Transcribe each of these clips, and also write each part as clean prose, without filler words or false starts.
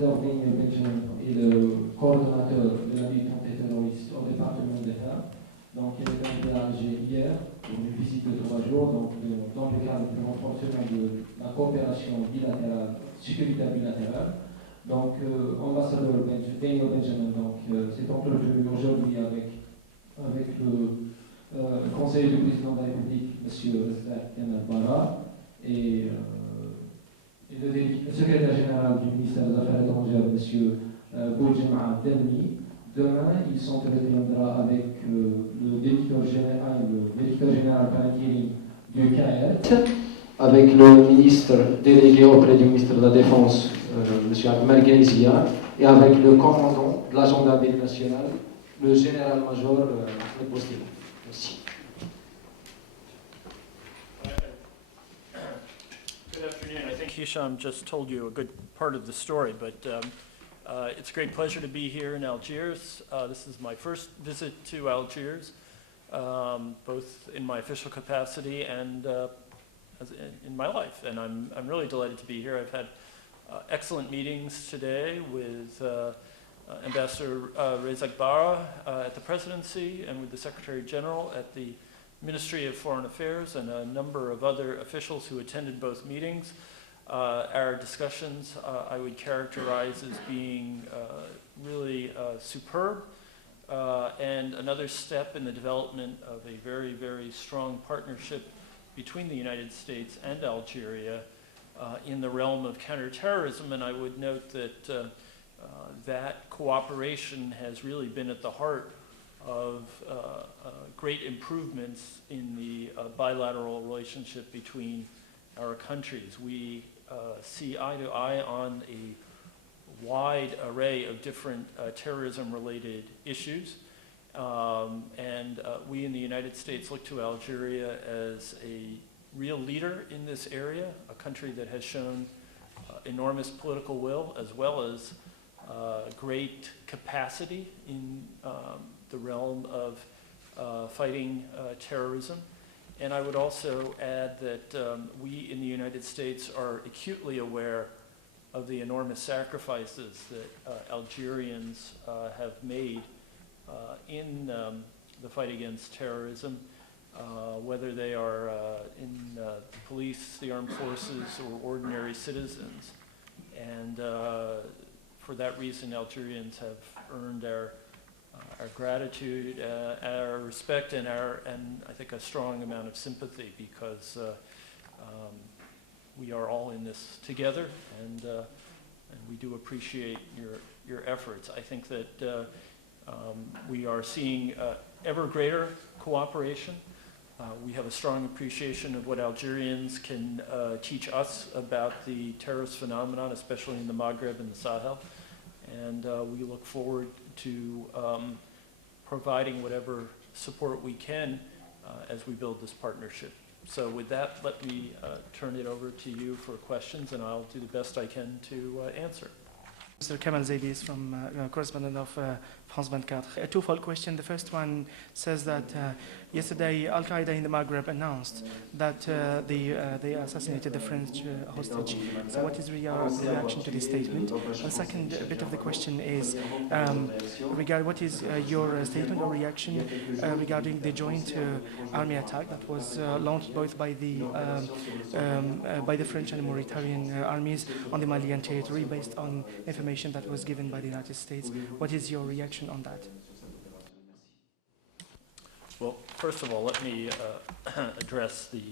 l'ambassadeur Benjamin est le coordonnateur de la lutte antiterroriste au département d'État. Donc il est arrivé à Alger hier pour une visite de 3 jours, donc dans le cadre du renforcement de la coopération bilatérale, sécuritaire bilatérale. Donc ambassadeur Benjamin, donc s'est entretenu aujourd'hui avec le conseiller du président de la République, M. Kamel Rezzag Bara, et le secrétaire général du ministère des Affaires étrangères, M. Boudjemaa Delmi. Demain, il s'entreviendra avec le directeur général par intérim du CAERT, avec le ministre délégué auprès du ministre de la Défense, M. Ahmed Guenaizia, et avec le commandant de la gendarmerie nationale, le général-major Ahmed Bousteila. Merci. Good afternoon. I think Hisham just told you a good part of the story, but it's a great pleasure to be here in Algiers. This is my first visit to Algiers, both in my official capacity and in my life, and I'm really delighted to be here. I've had excellent meetings today with Ambassador Rezzag Bara at the Presidency and with the Secretary General at the Ministry of Foreign Affairs and a number of other officials who attended both meetings. Our discussions I would characterize as being really superb and another step in the development of a very, very strong partnership between the United States and Algeria in the realm of counterterrorism. And I would note that that cooperation has really been at the heart of great improvements in the bilateral relationship between our countries. We see eye to eye on a wide array of different terrorism-related issues. And we in the United States look to Algeria as a real leader in this area, a country that has shown enormous political will as well as great capacity in the realm of fighting terrorism. And I would also add that we in the United States are acutely aware of the enormous sacrifices that Algerians have made in the fight against terrorism, whether they are in the police, the armed forces, or ordinary citizens. And for that reason, Algerians have earned our gratitude, our respect, and I think a strong amount of sympathy, because we are all in this together, and we do appreciate your efforts. I think that we are seeing ever greater cooperation. We have a strong appreciation of what Algerians can teach us about the terrorist phenomenon, especially in the Maghreb and the Sahel. And we look forward to providing whatever support we can as we build this partnership. So with that, let me turn it over to you for questions, and I'll do the best I can to answer. Mr. Kamel Rezzag from correspondent of France 24. A twofold question. The first one says that yesterday Al-Qaeda in the Maghreb announced that they assassinated the French hostage. So what is your reaction to this statement? The second bit of the question is what is your statement or reaction regarding the joint army attack that was launched both by the French and Mauritanian armies on the Malian territory based on information that was given by the United States? What is your reaction on that? Well, first of all, let me address the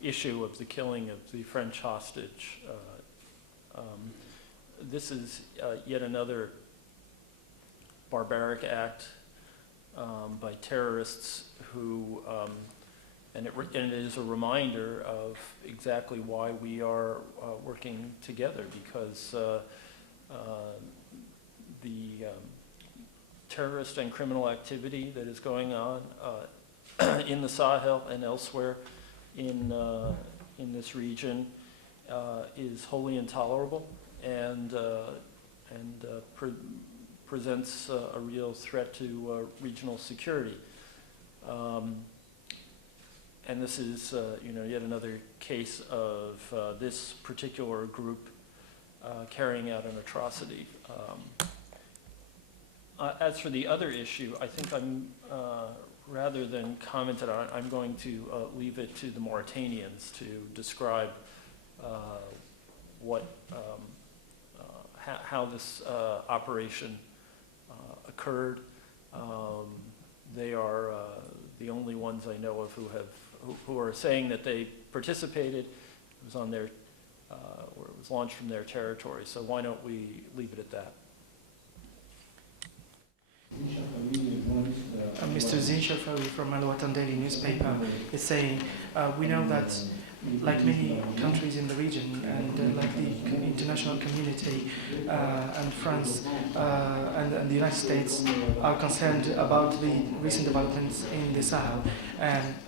issue of the killing of the French hostage. This is yet another barbaric act by terrorists who, and it is a reminder of exactly why we are working together, because the terrorist and criminal activity that is going on in the Sahel and elsewhere in this region is wholly intolerable and presents a real threat to regional security. And this is yet another case of this particular group carrying out an atrocity. As for the other issue, I think rather than comment on it, I'm going to leave it to the Mauritanians to describe how this operation occurred. They are the only ones I know of who are saying that they participated. It was on their, or it was launched from their territory. So why don't we leave it at that? Mr. Zin Shafawi from Al Watan Daily newspaper is saying, we know that like many countries in the region and like the international community and France and the United States are concerned about the recent developments in the Sahel.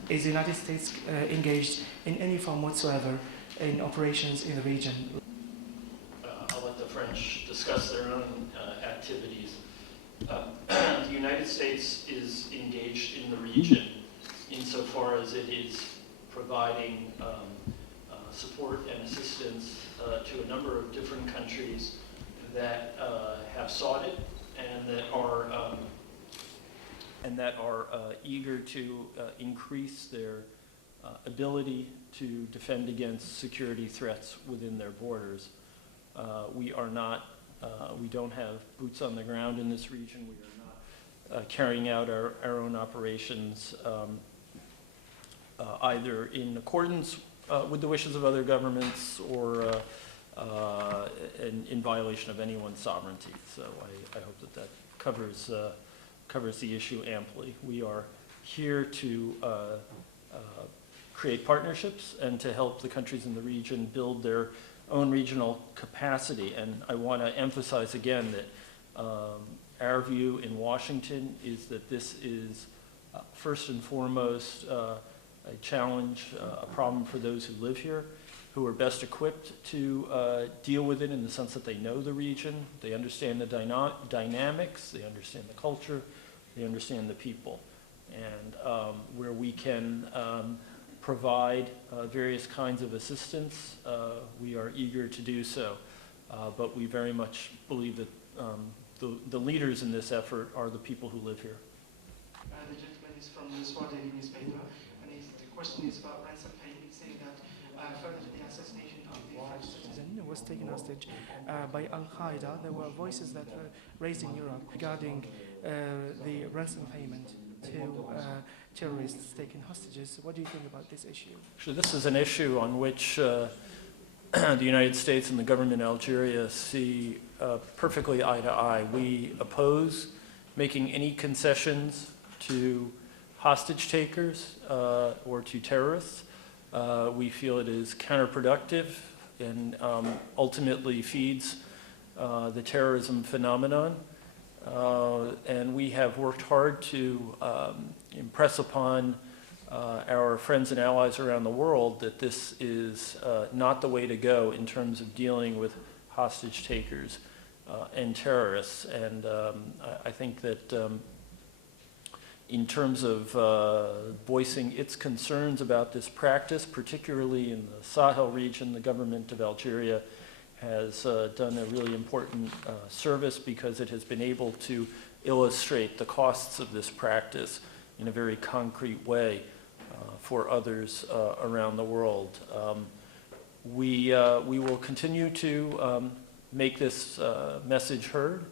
Is the United States engaged in any form whatsoever in operations in the region? I'll let the French discuss their own activities. The United States is engaged in the region insofar as it is providing support and assistance to a number of different countries that have sought it and that are eager to increase their ability to defend against security threats within their borders. We don't have boots on the ground in this region. We are not carrying out our own operations either in accordance with the wishes of other governments or in violation of anyone's sovereignty. So I hope that covers the issue amply. We are here to create partnerships and to help the countries in the region build their own regional capacity. And I want to emphasize again that our view in Washington is that this is first and foremost a challenge, a problem for those who live here, who are best equipped to deal with it in the sense that they know the region, they understand the dynamics, they understand the culture, they understand the people. And where we can provide various kinds of assistance, we are eager to do so. But we very much believe that the leaders in this effort are the people who live here. The gentleman is from the Soir Daily newspaper, and the question is about ransom payment, saying that further to the assassination of the French citizen who was taken hostage by Al-Qaeda, there were voices that were raised in Europe regarding the ransom payment to terrorists taken hostages. What do you think about this issue? Actually, this is an issue on which the United States and the government in Algeria see perfectly eye to eye. We oppose making any concessions to hostage takers or to terrorists. We feel it is counterproductive and ultimately feeds the terrorism phenomenon. And we have worked hard to impress upon our friends and allies around the world that this is not the way to go in terms of dealing with hostage takers and terrorists. And I think that in terms of voicing its concerns about this practice, particularly in the Sahel region, the government of Algeria has done a really important service because it has been able to illustrate the costs of this practice in a very concrete way for others around the world. We will continue to make this message heard.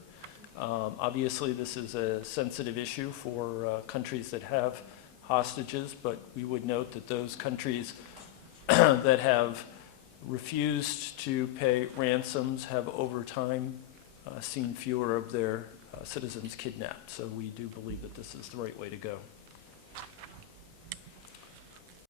Obviously, this is a sensitive issue for countries that have hostages, but we would note that those countries that have refused to pay ransoms have over time seen fewer of their citizens kidnapped. So we do believe that this is the right way to go.